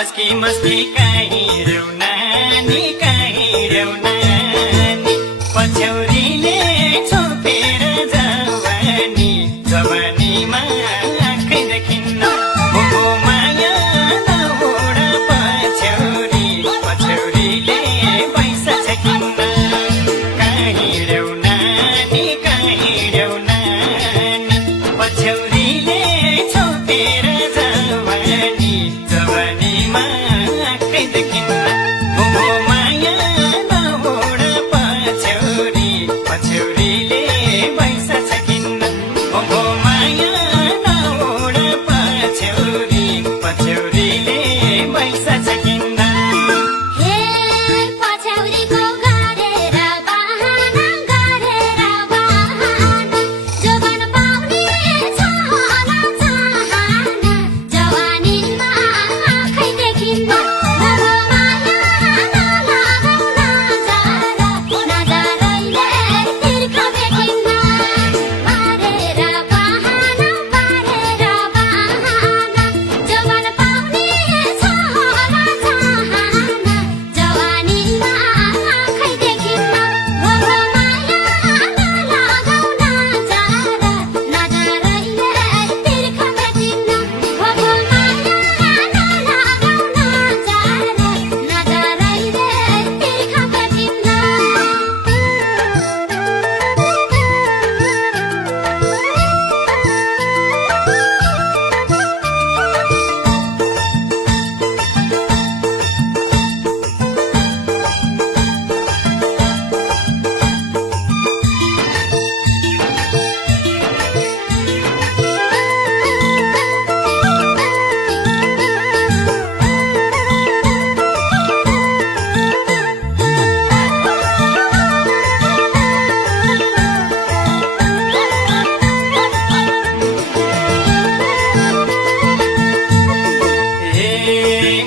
मस्की मस्ती कहिरौ नानी कहिरौ नानी पछौरीले छोपेर जवानी जवानीमा आँखै देखिन्न हो माया नहोड पछौरी पछौरीले पैसा छकिन्न कहिरौ नानी पछौरीले छोपेर जवानी जवानीमा आँखै देखिन्न हो माया नहोड पछौरी पछौरीले पैसा छकिन्न हो माया नहोड पछौरी पछौरीले पैसा छकिन्न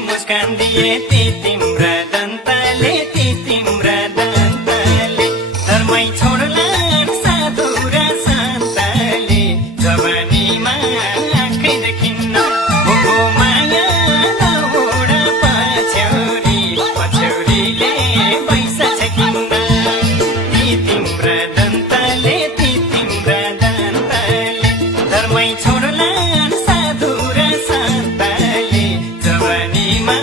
मुस्कान दिए ती तिम्रा दन्तले ती तिम्रा दन्तले धर्मै छोड्ला साधु र सन्तले जवानीमा आँखै देखिन्न हो माया नहोड पछौरी पछौरीले पैसा छकिन्न ती तिम्रा दन्तले धर्मै छोड्ला साधु र सन्तले जवानीमा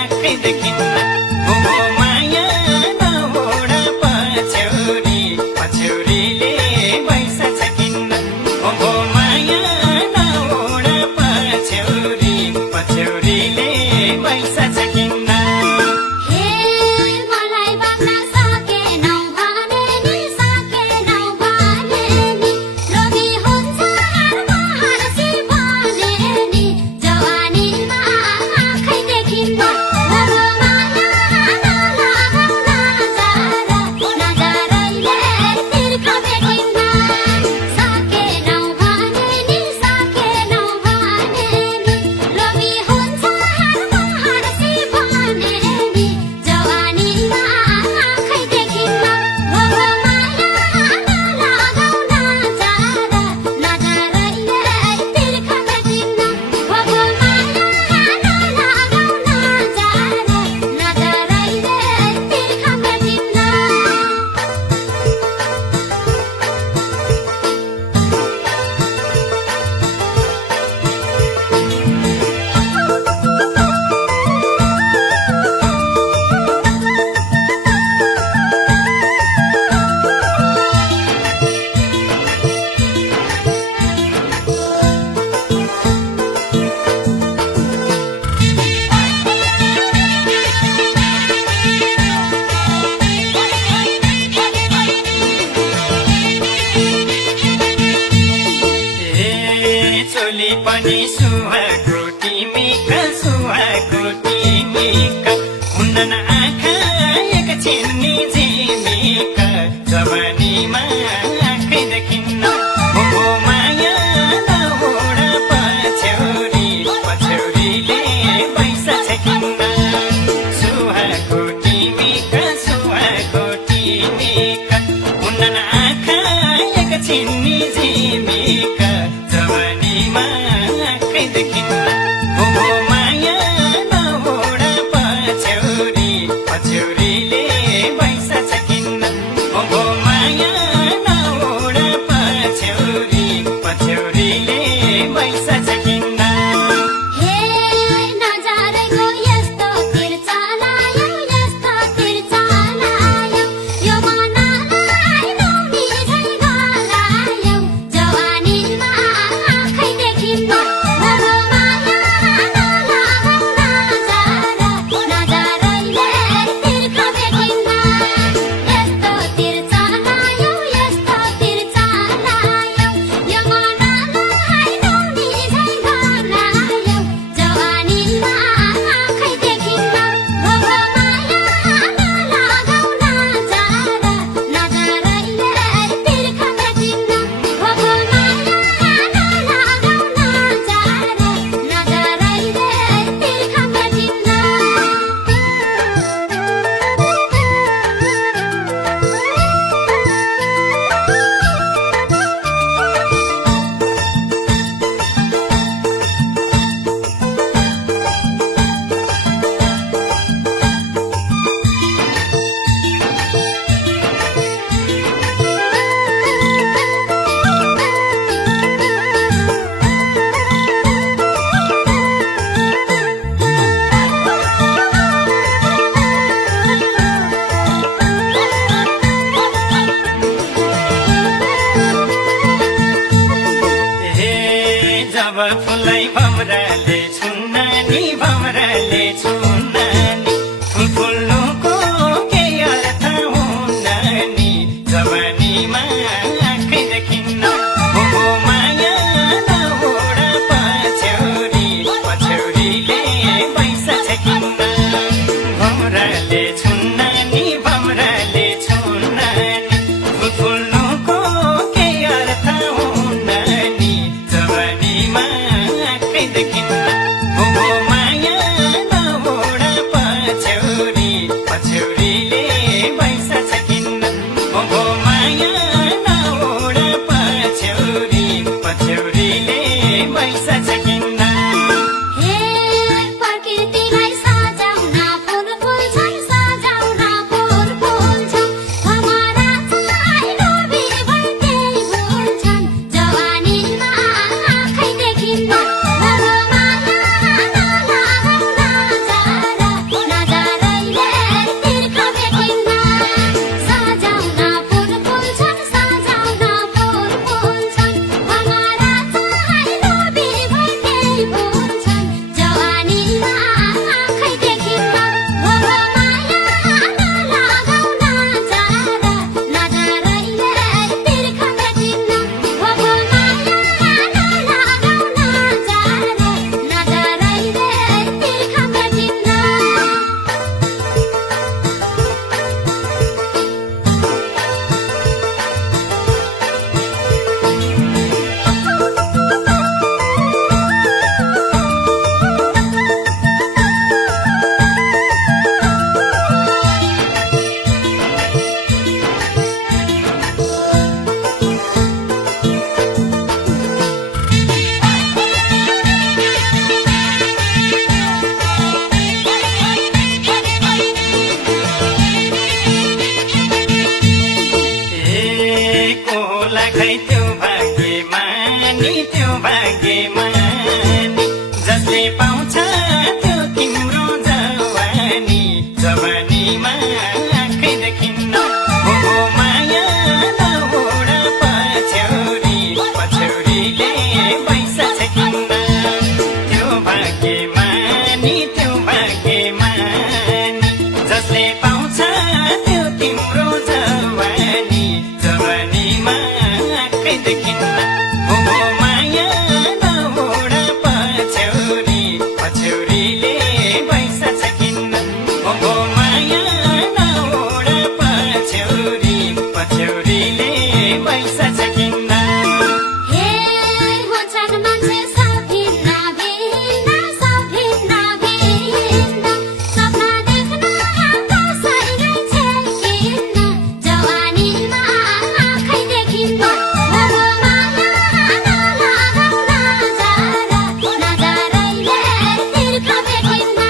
आँखै देखिन्न हो माया नहोड पछौरी पछौरीले पैसा छकिन्न हो माया नहोड पछौरी पछौरीले पैसा छकिन्न चोली पनि सुहाएको तिमीका हुन्न आँखा एकछिन झिमिका जवानीमा आँखै देखिन्न हो माया नहोड पछौरी पछौरीले पैसा छकिन्न सुहाएको तिमीका हुन्न आँखा एकछिन फुलै भमराले छुन्नानी भमराले छुन्नानी फुल फुल्नुको के अर्थ हुन्नानी जवानीमा आँखै देखिन्न हो माया नहोडा पछ्यौरी पछ्यौरीले पैसा छकिन्न भमराले छुन्नानी भमराले छुन्नानी फुल फुल्नुको के अर्थ हुन्नानी जवानीमा आँखै देखिन्न हो माया नहोडा पछ्यौरी पछ्यौरीले पैसा छकिन्न हो माया नहोडा पछ्यौरी पछ्यौरीले पैसा छकिन्न हे प्रकृतिलाई सजाउन फुल फुल्छन् सजाउन फुल फुल्छन् भमरा चाहिँ डोबी भर्दै फुल्छन् जवानीमा आँखै देखिन्न हो माया नलागौँ नजारा नजारैले तिर्ख भेटिन्न सजाउन फुल फुल्छन् सजाउन फुल फुल्छन् भमरा चाहिँ डोबी भर्दै फुल्छन् जवानीमा आँखै देखिन्न हो माया नलागौँ नजारा नजारैले तिर्ख भेटिन्न हो माया नलागौँ नजारा नजारैले तिर्ख भेटिन्न कोला खै त्यो भाग्यमा नि त्यो भाग्यमा नि जसले पाउँछ त्यो तिम्रो जवानी जवानीमा आँखै देखिन्न हो माया नहोडा पछ्यौरी पछ्यौरीले पैसा छकिन्न त्यो भाग्यमा नि त्यो भाग्यमा नि जसले पाउँछ त्यो तिम्रो जवानी जवानीमा आँखै देखिन्न हो माया नहोडा पछ्यौरी पछ्यौरीले पैसा छकिन्न हो माया नहोडा पछ्यौरी पछ्यौरीले पैसा छकिन्न हे हुन्छन् मान्छे सब भिन्न भिन्न सब भिन्न भिन्न सपना देख्न कसैले छेकिन्न जवानीमा आँखै देखिन्न हो माया नलागौँ नजारा नजारैले तिर्ख भेटिन्न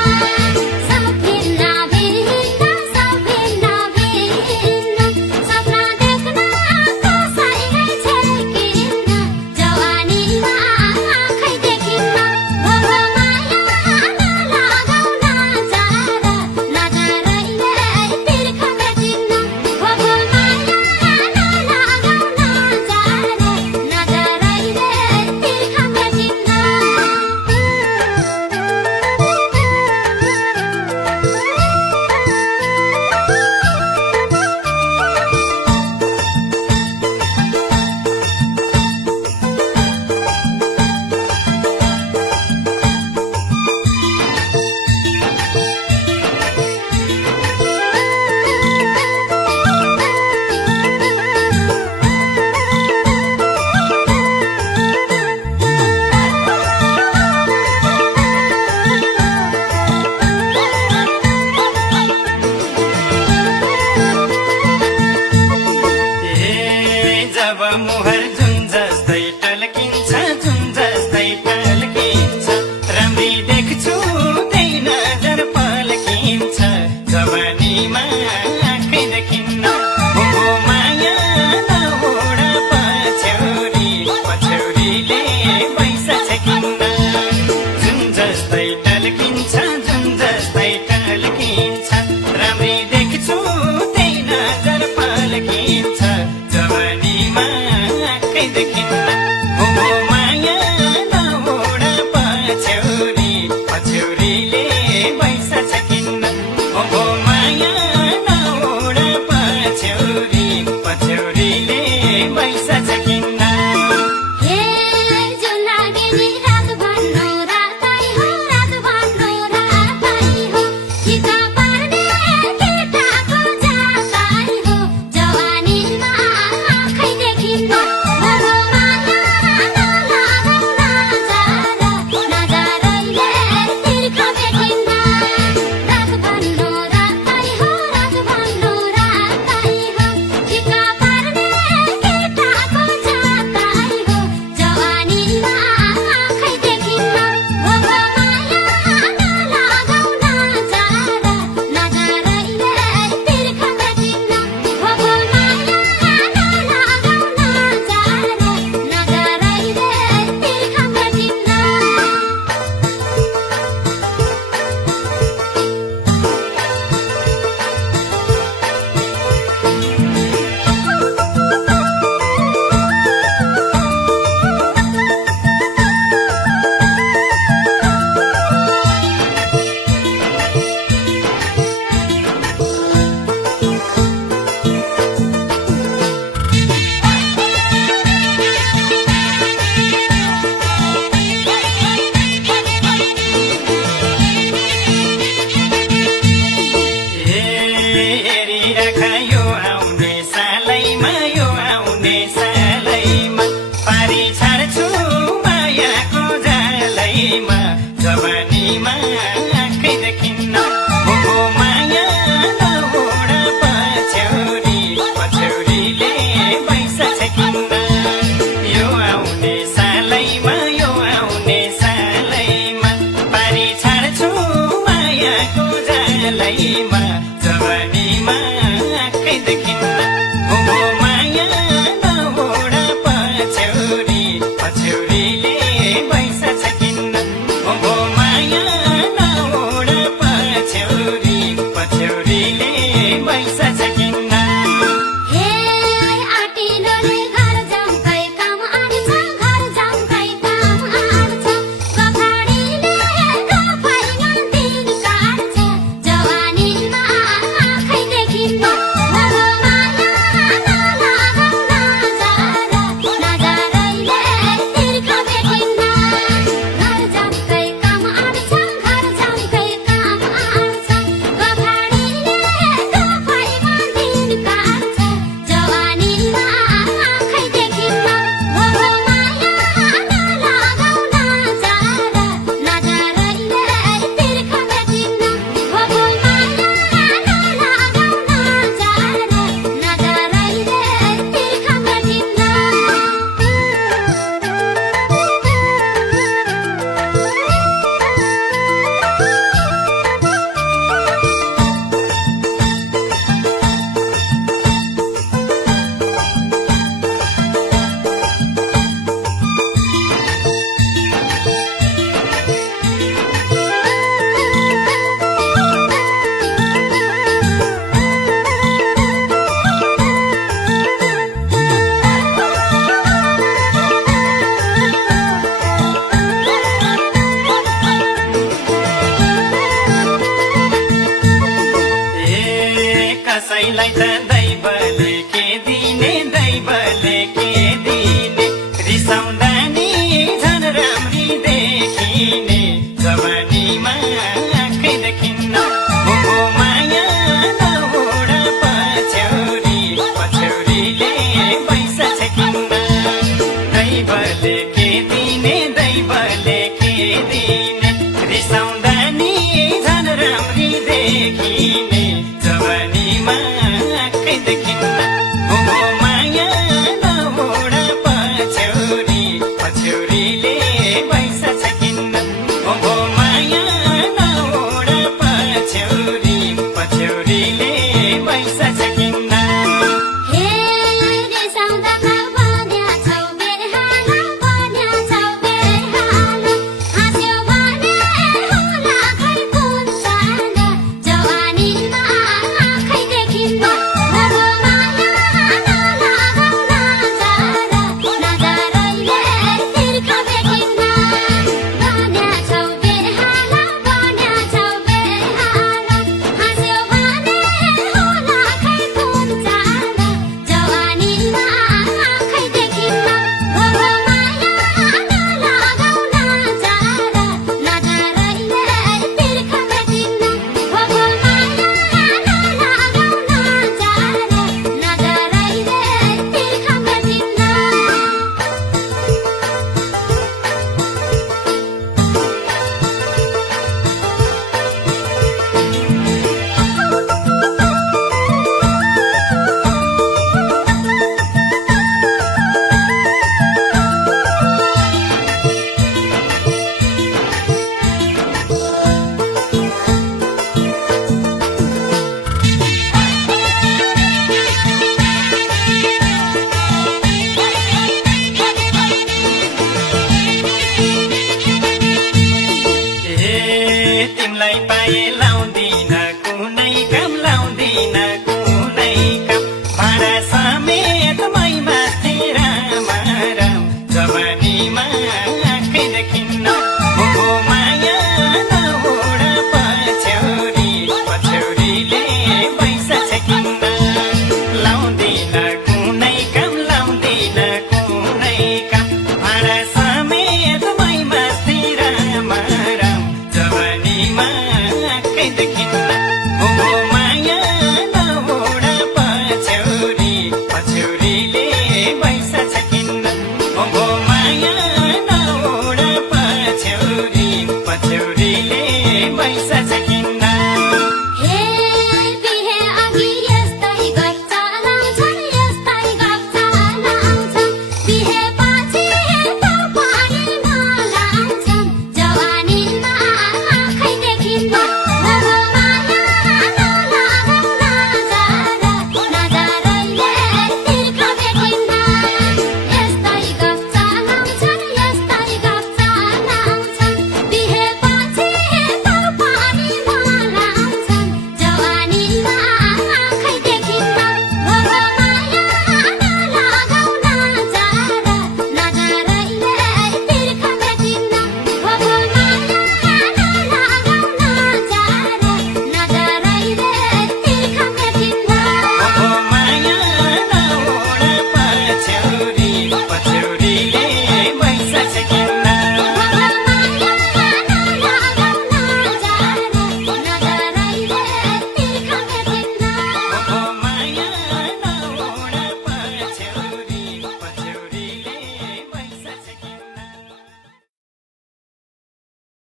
सब भिन्न भिन्न सब भिन्न भिन्न सपना देख्न कसैले छेकिन्न जवानीमा आँखै देखिन्न हो माया नलागौँ नजारा नजारैले तिर्ख भेटिन्न हो माया नलागौँ नजारा नजारैले तिर्ख भेटिन्न जब मुहर जुन जस्तै टल्किन्छ जुन जस्तै टल्किन्छ राम्री देख्छु त्यही नजर पल्किन्छ जवानीमा आँखै देखिन्न हो माया नहोडा पछ्यौरी पछ्यौरीले पैसा छकिन्न जुन जस्तै टल्किन्छ जुन जस्तै टल्किन्छ राम्री देख्छु त्यही नजर पल्किन्छ जवानीमा आँखै देखिन्न हो माया नहोडा मलाई त दैवले के दिने दैवले के दिने